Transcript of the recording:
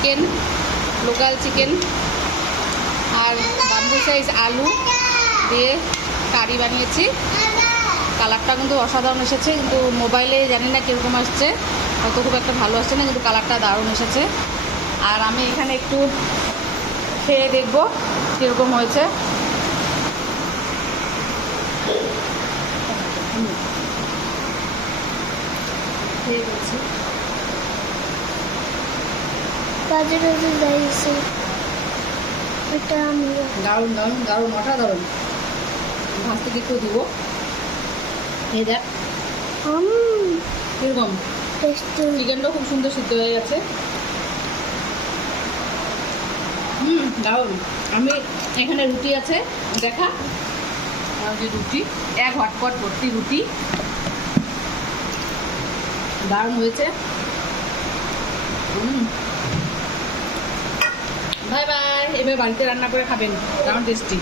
Chicken, local chicken আর bamboo size আলু দিয়ে কারি বানিয়েছি। কালারটা কিন্তু অসাধারণ এসেছে, কিন্তু মোবাইলে জানি না কীরকম আসছে, হয়তো খুব একটা ভালো আসছে না, কিন্তু কালারটা দারুণ এসেছে। আর আমি এখানে একটু খেয়ে দেখবো কীরকম হয়েছে। খেয়ে বলছি দারুণ দারুণ দারুণ অসাধারণ। ভাত থেকে একটু দিব, এই দেখ কিরকম চিকেনটাও খুব সুন্দর সিদ্ধ হয়ে গেছে। দারুণ। আমি এখানে রুটি আছে, দেখা আর যে রুটি, এক হটপট ভর্তি রুটি, দারুণ হয়েছে। Bye bye. এবার বাড়িতে রান্না করে খাবেন, দারুণ টেস্টি।